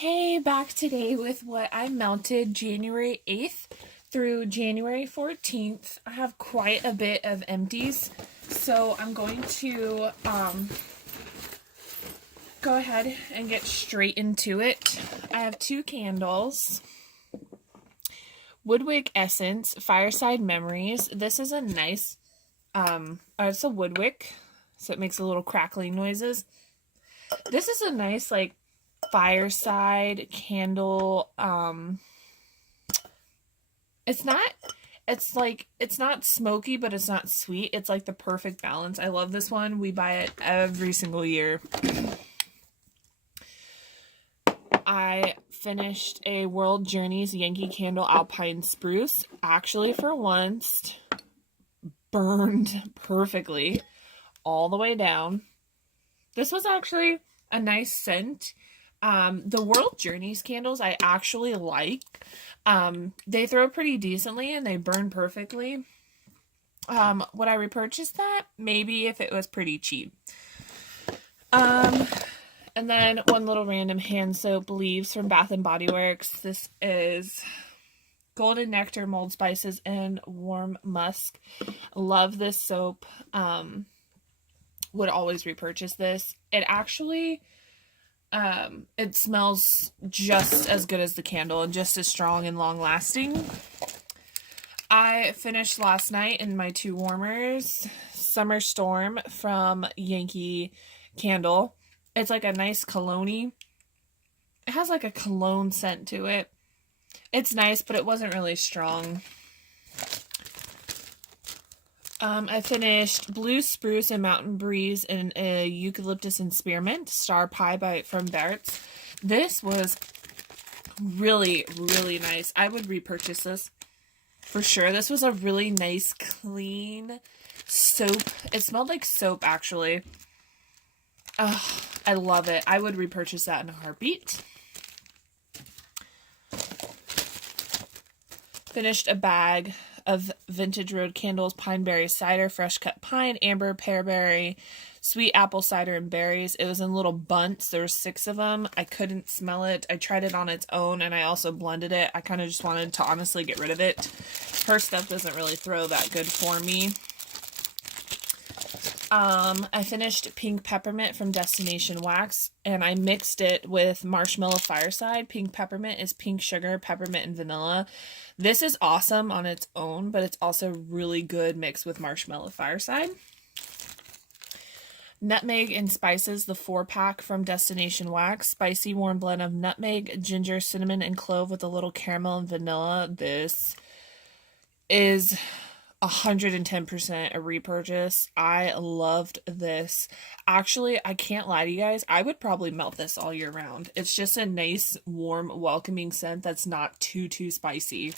Hey, back today with what I mounted January 8th through January 14th. I have quite a bit of empties, so I'm going to go ahead and get straight into it. I have two candles. Woodwick Essence, Fireside Memories. This is a nice, it's a woodwick, so it makes a little crackling noises. This is a nice, fireside candle. It's not smoky, but it's not sweet. It's like the perfect balance. I love this one. We buy it every single year. I finished a World Journeys Yankee Candle Alpine Spruce. Actually, for once, burned perfectly all the way down. This was actually a nice scent. The World Journeys candles I actually like. They throw pretty decently and they burn perfectly. Would I repurchase that? Maybe if it was pretty cheap. And then one little random hand soap, Leaves from Bath and Body Works. This is Golden Nectar, Mold Spices, and Warm Musk. Love this soap. Would always repurchase this. It actually, it smells just as good as the candle and just as strong and long lasting. I finished last night in my two warmers, Summer Storm from Yankee Candle. It's like a nice cologne-y. It has like a cologne scent to it. It's nice, but it wasn't really strong. I finished Blue Spruce and Mountain Breeze and a Eucalyptus and Spearmint Star Pie from Barrett's. This was really, really nice. I would repurchase this for sure. This was a really nice, clean soap. It smelled like soap, actually. I love it. I would repurchase that in a heartbeat. Finished a bag of Vintage Road Candles, Pine Berry Cider, Fresh Cut Pine, Amber, Pearberry, Sweet Apple Cider, and Berries. It was in little bunts. There were 6 of them. I couldn't smell it. I tried it on its own, and I also blended it. I kind of just wanted to honestly get rid of it. Her stuff doesn't really throw that good for me. I finished Pink Peppermint from Destination Wax, and I mixed it with Marshmallow Fireside. Pink Peppermint is pink sugar, peppermint, and vanilla. This is awesome on its own, but it's also really good mixed with Marshmallow Fireside. Nutmeg and Spices, the 4-pack from Destination Wax. Spicy warm blend of nutmeg, ginger, cinnamon, and clove with a little caramel and vanilla. This is 110% a repurchase. I loved this. Actually, I can't lie to you guys. I would probably melt this all year round. It's just a nice, warm, welcoming scent that's not too spicy.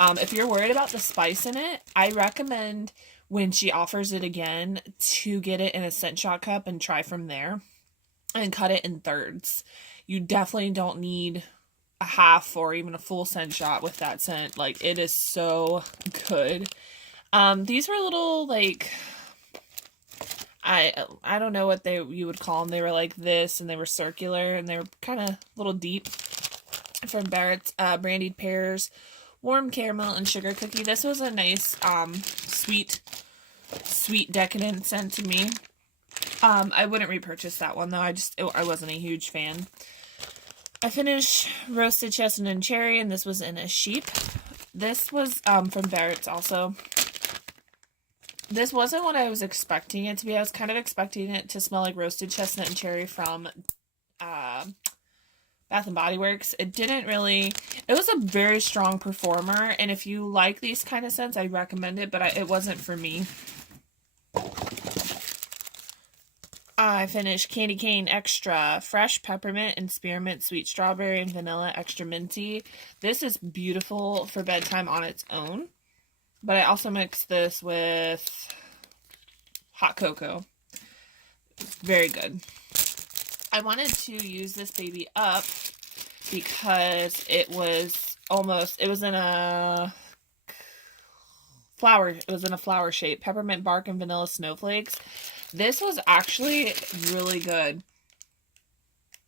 If you're worried about the spice in it, I recommend when she offers it again to get it in a scent shot cup and try from there and cut it in thirds. You definitely don't need a half or even a full scent shot with that scent. Like, it is so good. These were little, I don't know what you would call them. They were like this, and they were circular, and they were kind of little deep. From Barrett's, Brandied Pears, Warm Caramel, and Sugar Cookie. This was a nice, sweet, decadent scent to me. I wouldn't repurchase that one, though. I wasn't a huge fan. I finished Roasted Chestnut and Cherry, and this was in a sheep. This was, from Barrett's also. This wasn't what I was expecting it to be. I was kind of expecting it to smell like Roasted Chestnut and Cherry from Bath and Body Works. It didn't really. It was a very strong performer, and if you like these kind of scents, I recommend it, but it wasn't for me. I finished Candy Cane Extra Fresh Peppermint and Spearmint Sweet Strawberry and Vanilla Extra Minty. This is beautiful for bedtime on its own. But I also mixed this with hot cocoa. Very good. I wanted to use this baby up because it was in a flower shape. Peppermint bark and vanilla snowflakes. This was actually really good.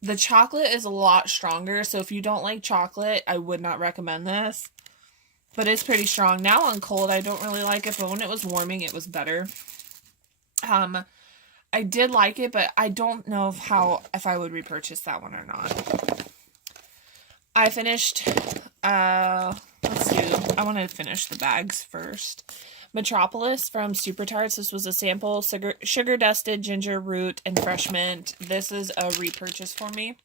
The chocolate is a lot stronger, so if you don't like chocolate, I would not recommend this. But it's pretty strong. Now on cold, I don't really like it, but when it was warming, it was better. I did like it, but I don't know if I would repurchase that one or not. I finished, let's do, I want to finish the bags first. Metropolis from Super Tarts. This was a sample, sugar dusted ginger root and fresh mint. This is a repurchase for me.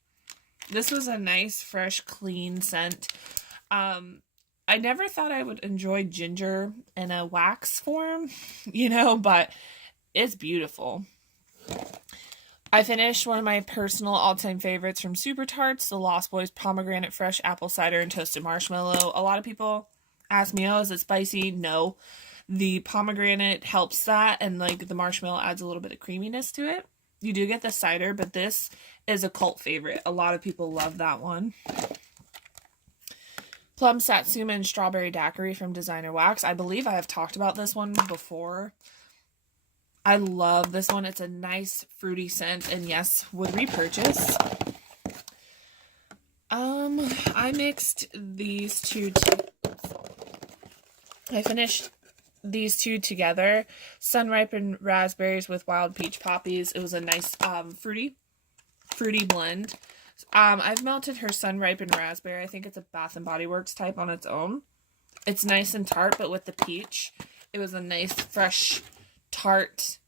This was a nice, fresh, clean scent. I never thought I would enjoy ginger in a wax form, but it's beautiful. I finished one of my personal all-time favorites from Super Tarts, the Lost Boys Pomegranate Fresh Apple Cider and Toasted Marshmallow. A lot of people ask me, oh, is it spicy? No. The pomegranate helps that, and like the marshmallow adds a little bit of creaminess to it. You do get the cider, but this is a cult favorite. A lot of people love that one. Plum Satsuma and Strawberry Daiquiri from Designer Wax. I believe I have talked about this one before. I love this one. It's a nice fruity scent, and yes, would repurchase. I mixed these two. I finished these two together. Sun-ripened raspberries with wild peach poppies. It was a nice fruity blend. I've melted her sun-ripened raspberry. I think it's a Bath and Body Works type on its own. It's nice and tart, but with the peach, it was a nice, fresh, tart,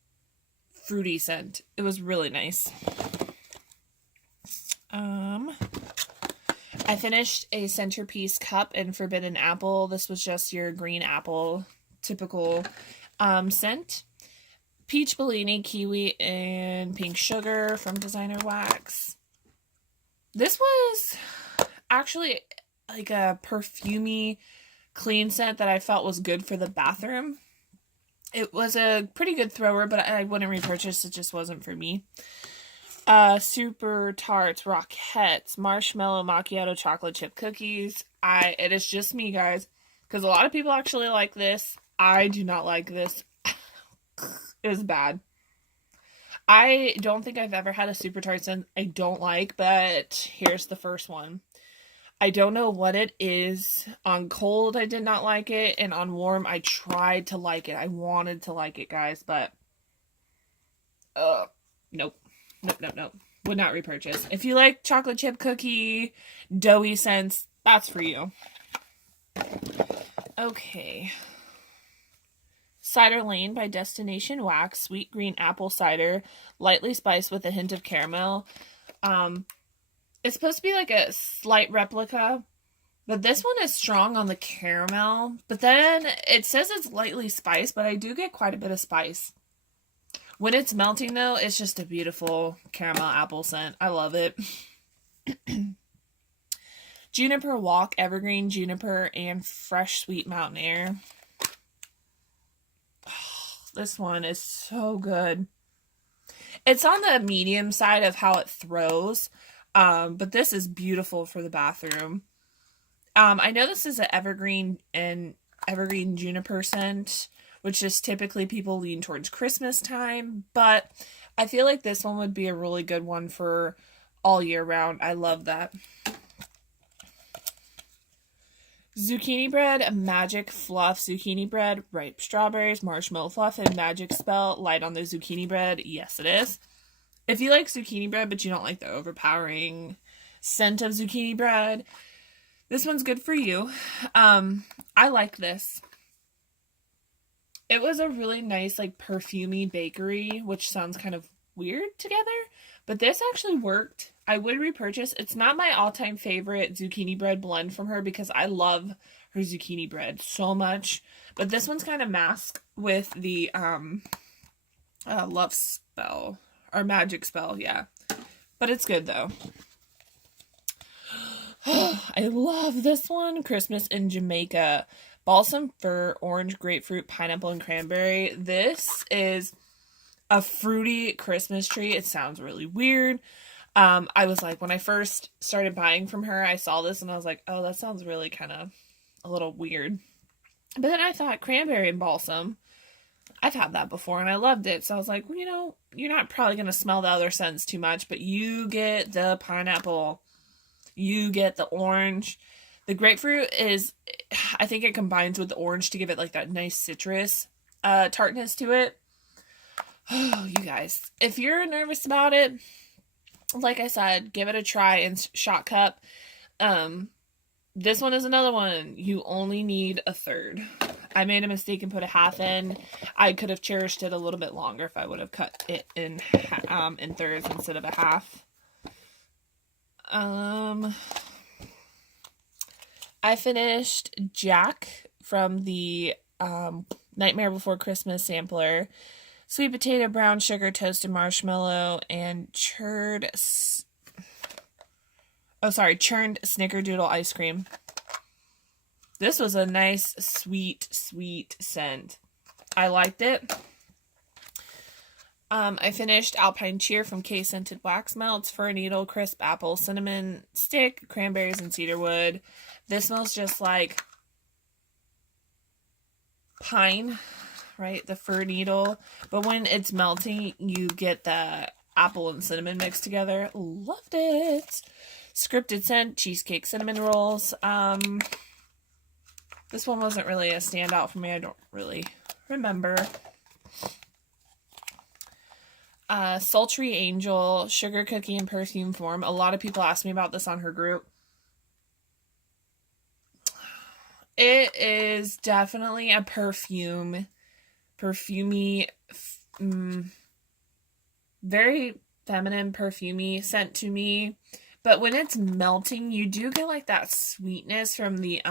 fruity scent. It was really nice. I finished a centerpiece cup in Forbidden Apple. This was just your green apple typical scent. Peach Bellini, kiwi, and pink sugar from Designer Wax. This was actually like a perfumey clean scent that I felt was good for the bathroom. It was a pretty good thrower, but I wouldn't repurchase. It just wasn't for me. Super Tarts, Rockettes, Marshmallow Macchiato Chocolate Chip Cookies. It is just me, guys, because a lot of people actually like this. I do not like this. It was bad. I don't think I've ever had a Super Tart scent I don't like, but here's the first one. I don't know what it is. On cold, I did not like it, and on warm, I tried to like it. I wanted to like it, guys, but nope. Would not repurchase. If you like chocolate chip cookie, doughy scents, that's for you. Okay. Cider Lane by Destination Wax, sweet green apple cider, lightly spiced with a hint of caramel. It's supposed to be like a slight replica, but this one is strong on the caramel. But then it says it's lightly spiced, but I do get quite a bit of spice. When it's melting, though, it's just a beautiful caramel apple scent. I love it. Juniper Walk, Evergreen Juniper, and Fresh Sweet Mountain Air. Oh, this one is so good. It's on the medium side of how it throws, but this is beautiful for the bathroom. I know this is an Evergreen Juniper scent, which is typically people lean towards Christmas time, but I feel like this one would be a really good one for all year round. I love that. Zucchini Bread, Magic Fluff Zucchini Bread, ripe strawberries, marshmallow fluff, and Magic Spell, light on the zucchini bread. Yes, it is. If you like zucchini bread, but you don't like the overpowering scent of zucchini bread, this one's good for you. I like this. It was a really nice, like, perfumey bakery, which sounds kind of weird together, but this actually worked. I would repurchase. It's not my all-time favorite zucchini bread blend from her because I love her zucchini bread so much, but this one's kind of masked with the love spell, or magic spell, yeah. But it's good, though. I love this one. Christmas in Jamaica. Balsam Fir, Orange, Grapefruit, Pineapple, and Cranberry. This is a fruity Christmas tree. It sounds really weird. I was like, when I first started buying from her, I saw this and I was like, oh, that sounds really kind of a little weird. But then I thought cranberry and balsam. I've had that before and I loved it. So I was like, well, you know, you're not probably going to smell the other scents too much, but you get the pineapple, you get the orange. The grapefruit is, I think it combines with the orange to give it like that nice citrus tartness to it. Oh, you guys, if you're nervous about it, like I said, give it a try in shot cup. This one is another one. You only need a third. I made a mistake and put a half in. I could have cherished it a little bit longer if I would have cut it in thirds instead of a half. I finished Jack from the Nightmare Before Christmas sampler. Sweet potato, brown sugar, toasted marshmallow, and churned snickerdoodle ice cream. This was a nice, sweet, sweet scent. I liked it. I finished Alpine Cheer from K Scented Wax Melts, Fir Needle, Crisp Apple, Cinnamon Stick, Cranberries, and Cedarwood. This smells just like pine, right? The fir needle. But when it's melting, you get the apple and cinnamon mixed together. Loved it. Scripted Scent, Cheesecake Cinnamon Rolls. This one wasn't really a standout for me. I don't really remember. Sultry Angel, Sugar Cookie in perfume form. A lot of people asked me about this on her group. It is definitely a perfumey, very feminine perfumey scent to me. But when it's melting, you do get like that sweetness from the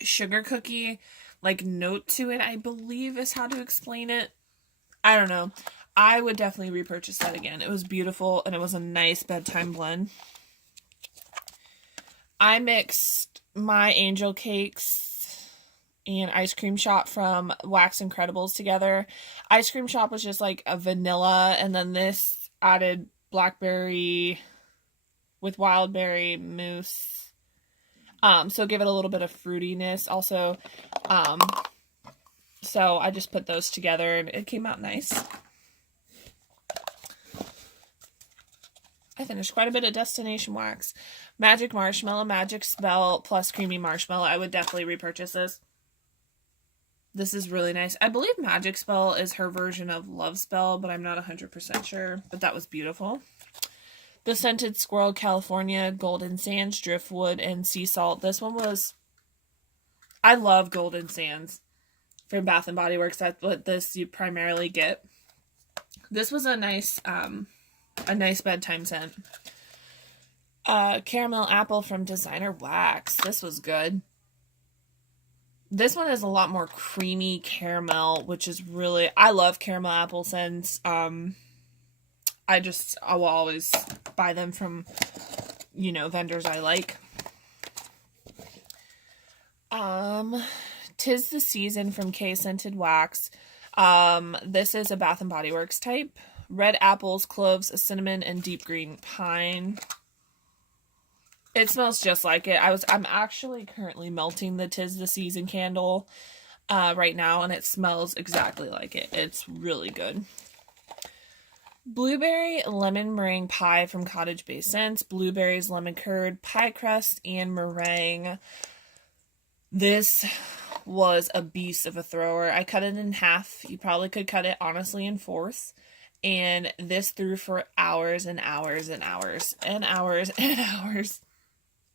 sugar cookie, like note to it, I believe is how to explain it. I don't know. I would definitely repurchase that again. It was beautiful and it was a nice bedtime blend. I mixed my angel cakes and ice cream shop from Wax Incredibles together. Ice cream shop was just like a vanilla, and then this added blackberry with wild berry mousse. So give it a little bit of fruitiness also. So I just put those together and it came out nice. I finished quite a bit of Destination Wax. Magic Marshmallow, Magic Spell, plus Creamy Marshmallow. I would definitely repurchase this. This is really nice. I believe Magic Spell is her version of Love Spell, but I'm not 100% sure. But that was beautiful. The Scented Squirrel, California, Golden Sands, Driftwood, and Sea Salt. This one was... I love Golden Sands from Bath & Body Works. That's what this you primarily get. This was a nice bedtime scent. Caramel Apple from Designer Wax. This was good. This one is a lot more creamy caramel, which is really... I love caramel apple scents. I will always buy them from, vendors I like. Tis the Season from K Scented Wax. This is a Bath & Body Works type. Red apples, cloves, cinnamon, and deep green pine. It smells just like it. I'm actually currently melting the Tis the Season candle right now, and it smells exactly like it. It's really good. Blueberry lemon meringue pie from Cottage Bay Scents. Blueberries, lemon curd, pie crust, and meringue. This was a beast of a thrower. I cut it in half. You probably could cut it, honestly, in fourths. And this threw for hours and hours and hours and hours and hours.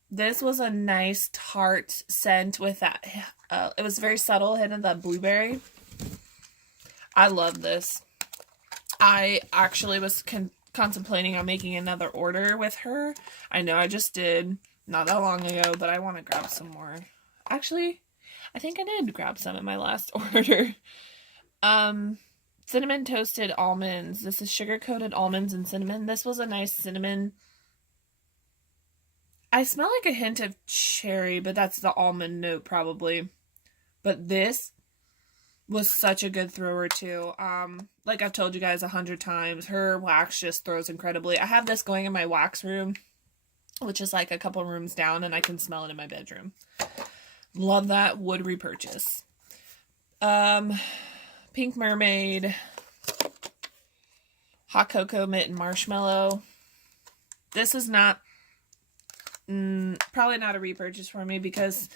This was a nice tart scent with that. It was very subtle hint of that blueberry. I love this. I actually was contemplating on making another order with her. I know I just did not that long ago, but I want to grab some more. Actually, I think I did grab some in my last order. Cinnamon toasted almonds. This is sugar-coated almonds and cinnamon. This was a nice cinnamon. I smell like a hint of cherry, but that's the almond note probably. But this was such a good thrower too. Like I've told you guys 100 times, her wax just throws incredibly. I have this going in my wax room, which is like a couple rooms down, and I can smell it in my bedroom. Love that. Would repurchase. Pink Mermaid, Hot Cocoa Mint and Marshmallow. This is not, probably not a repurchase for me because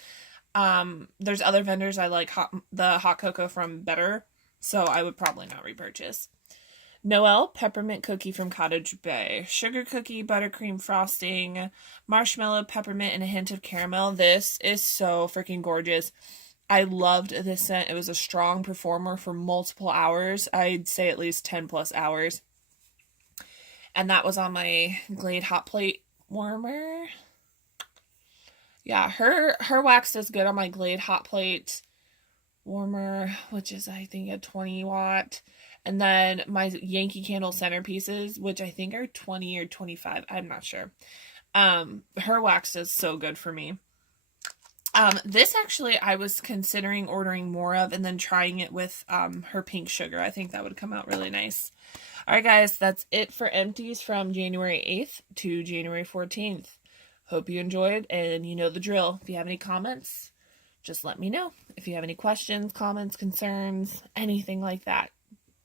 there's other vendors I like the hot cocoa from better, so I would probably not repurchase. Noel Peppermint Cookie from Cottage Bay. Sugar cookie, buttercream frosting, marshmallow, peppermint, and a hint of caramel. This is so freaking gorgeous. I loved this scent. It was a strong performer for multiple hours. I'd say at least 10 plus hours. And that was on my Glade Hot Plate warmer. Yeah, her wax is good on my Glade Hot Plate warmer, which is, I think, a 20 watt. And then my Yankee Candle centerpieces, which I think are 20 or 25. I'm not sure. Her wax is so good for me. This actually I was considering ordering more of and then trying it with her pink sugar. I think that would come out really nice. Alright guys, that's it for empties from January 8th to January 14th. Hope you enjoyed, and you know the drill. If you have any comments, just let me know. If you have any questions, comments, concerns, anything like that,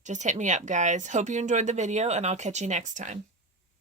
just hit me up, guys. Hope you enjoyed the video, and I'll catch you next time.